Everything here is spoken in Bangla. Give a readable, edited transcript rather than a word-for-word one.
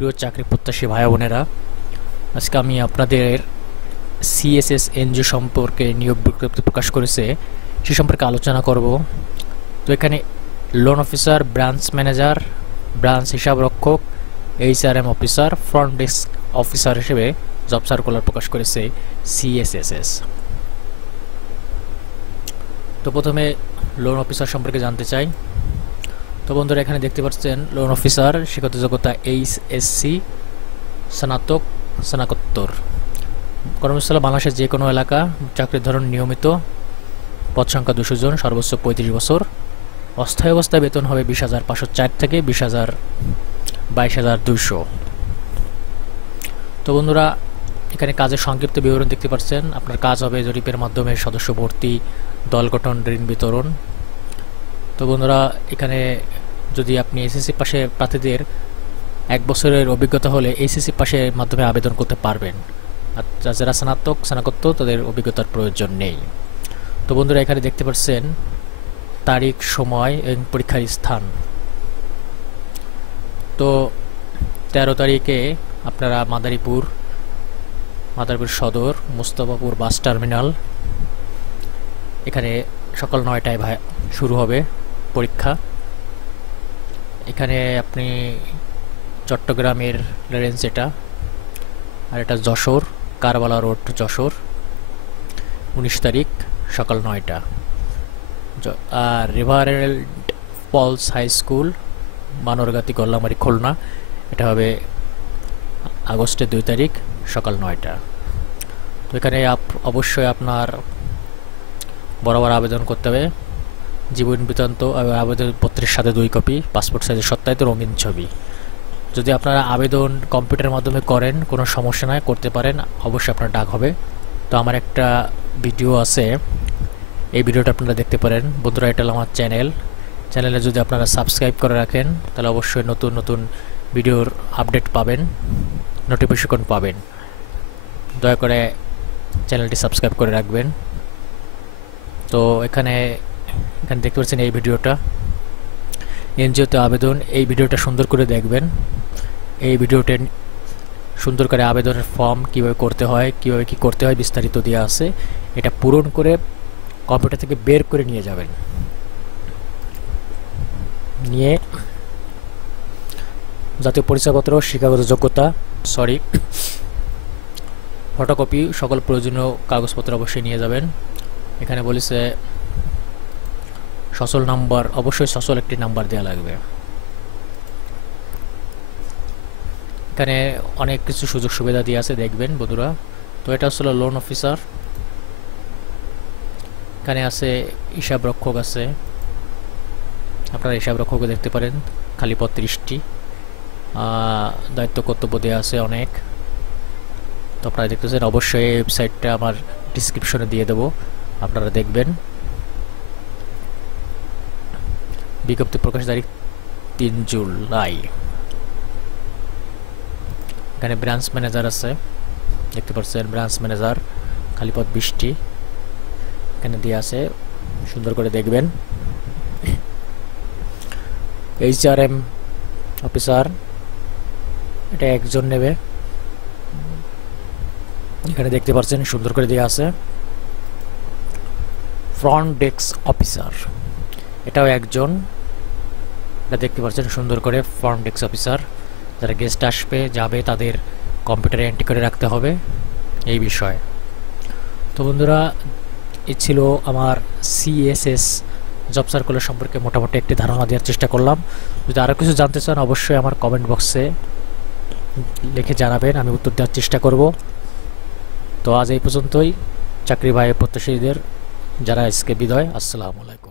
প্রিয় চাকরি প্রত্যাশী ভাই বোনেরা, আজকে আমি আপনাদের সিএসএস এনজিও সম্পর্কে নিয়োগ বিজ্ঞপ্তি প্রকাশ করেছে সে সম্পর্কে আলোচনা করব। তো এখানে loan officer, branch manager, branch হিসাবরক্ষক, HRM officer, front desk officer হিসেবে জব সার্কুলার প্রকাশ করেছে সিএসএসএস। তো প্রথমে লোন অফিসার সম্পর্কে জানতে চাই। তো বন্ধুরা, এখানে দেখতে পাচ্ছেন লোন অফিসার শিক্ষাগত যোগ্যতা এইচএসসি, স্নাতক, স্নাতকোত্তর। কর্মস্থল বাংলাদেশের যে কোনো এলাকা, চাকরির ধরন নিয়মিত, পদ সংখ্যা 200 জন, সর্বোচ্চ 35 বছর। অস্থায়ী অবস্থায় বেতন হবে 20,504 থেকে 22,200। তো বন্ধুরা, এখানে কাজের সংক্ষিপ্ত বিবরণ দেখতে পাচ্ছেন। আপনার কাজ হবে জরিপের মাধ্যমে সদস্য ভর্তি, দল গঠন, ঋণ বিতরণ। তো বন্ধুরা, এখানে যদি আপনি এসএসসি পাশে প্রার্থীদের 1 বছরের অভিজ্ঞতা হলে এসএসসি পাশের মাধ্যমে আবেদন করতে পারবেন। আর যারা স্নাতক, স্নাতকোত্তর, তাদের অভিজ্ঞতার প্রয়োজন নেই। তো বন্ধুরা, এখানে দেখতে পাচ্ছেন তারিখ, সময় এবং পরীক্ষার স্থান। তো 13 তারিখে আপনারা মাদারীপুর সদর, মুস্তাফাপুর বাস টার্মিনাল, এখানে সকাল 9টায় শুরু হবে পরীক্ষা। এখানে আপনি চট্টগ্রামের রেঞ্জ এটা, আর এটা যশোর, কারবালা রোড, যশোর, 19 তারিখ সকাল 9টা। আর রিভারেল falls high school, Banargati, Gollamari, Khulna, এটা হবে আগস্টের 2 তারিখ সকাল 9টা। তো এখানে অবশ্যই আপনার বরাবর আবেদন করতে হবে। জীবন বৃত্তান্ত আবেদনপত্রের সাথে 2 কপি, পাসপোর্ট সাইজের সত্যায়িত রঙিন ছবি। যদি আপনারা আবেদন কম্পিউটারের মাধ্যমে করেন, কোনো সমস্যা নয়, করতে পারেন, অবশ্যই আপনার ডাক হবে। তো আমার একটা ভিডিও আছে, এই ভিডিওটা আপনারা দেখতে পারেন। বন্ধুরা, এটা হলো আমার চ্যানেলে যদি আপনারা সাবস্ক্রাইব করে রাখেন, তাহলে অবশ্যই নতুন নতুন ভিডিওর আপডেট পাবেন, নোটিফিকেশন পাবেন। দয়া করে চ্যানেলটি সাবস্ক্রাইব করে রাখবেন। তো এখানে দেখতে পাচ্ছেন এই ভিডিওটা, এনজিওতে আবেদন। এই ভিডিওটা সুন্দর করে দেখবেন। এই ভিডিওতে সুন্দর করে আবেদনের ফর্ম কীভাবে করতে হয়, কীভাবে কী করতে হয় বিস্তারিত দেওয়া আছে। এটা পূরণ করে কম্পিউটার থেকে বের করে নিয়ে যাবেন। নিয়ে জাতীয় পরিচয়পত্র, শিক্ষাগত যোগ্যতা, ফটোকপি, সকল প্রয়োজনীয় কাগজপত্র অবশ্যই নিয়ে যাবেন। এখানে বলেছে সচল নাম্বার, অবশ্যই সচল একটি নাম্বার দেওয়া লাগবে। এখানে অনেক কিছু সুযোগ সুবিধা দিয়ে আছে, দেখবেন বন্ধুরা। তো এটা আসলে লোন অফিসার। এখানে আছে হিসাব রক্ষক আছে, আপনারা হিসাব রক্ষকও দেখতে পারেন, খালি পদ 30টি। দায়িত্ব কর্তব্য দেওয়া আছে অনেক। তো আপনারা দেখতেছেন, অবশ্যই এই ওয়েবসাইটটা আমার ডিসক্রিপশনে দিয়ে দেবো, আপনারা দেখবেন। বিজ্ঞপ্তি প্রকাশ তারিখ 3 জুলাই। এখানে ব্রাঞ্চ ম্যানেজার আছে, দেখতে পাচ্ছেন, ব্রাঞ্চ ম্যানেজার, খালি পদ 20টি এখানে দিয়ে আছে, সুন্দর করে দেখবেন। এইচআরএম অফিসার, এটা 1 জন নেবে, এখানে দেখতে পাচ্ছেন সুন্দর করে দেওয়া আছে। ফ্রন্ট ডেস্ক অফিসার, এটাও 1 জন, এটা দেখতে পাচ্ছেন সুন্দর করে। ফ্রন্ট ডেস্ক অফিসার, যারা গেস্ট আসবে যাবে তাদের কম্পিউটারে এন্ট্রি করে রাখতে হবে, এই বিষয়। তো বন্ধুরা, এই ছিল আমার সিএসএস জব সার্কুলার সম্পর্কে মোটামুটি একটি ধারণা দেওয়ার চেষ্টা করলাম। যদি আরও কিছু জানতে চান, অবশ্যই আমার কমেন্ট বক্সে লিখে জানাবেন, আমি উত্তর দেওয়ার চেষ্টা করব। তো আজ এই পর্যন্তই। চাকরি ভাই প্রত্যাশীদের যারা আজকে বিদায়, আসসালামু আলাইকুম।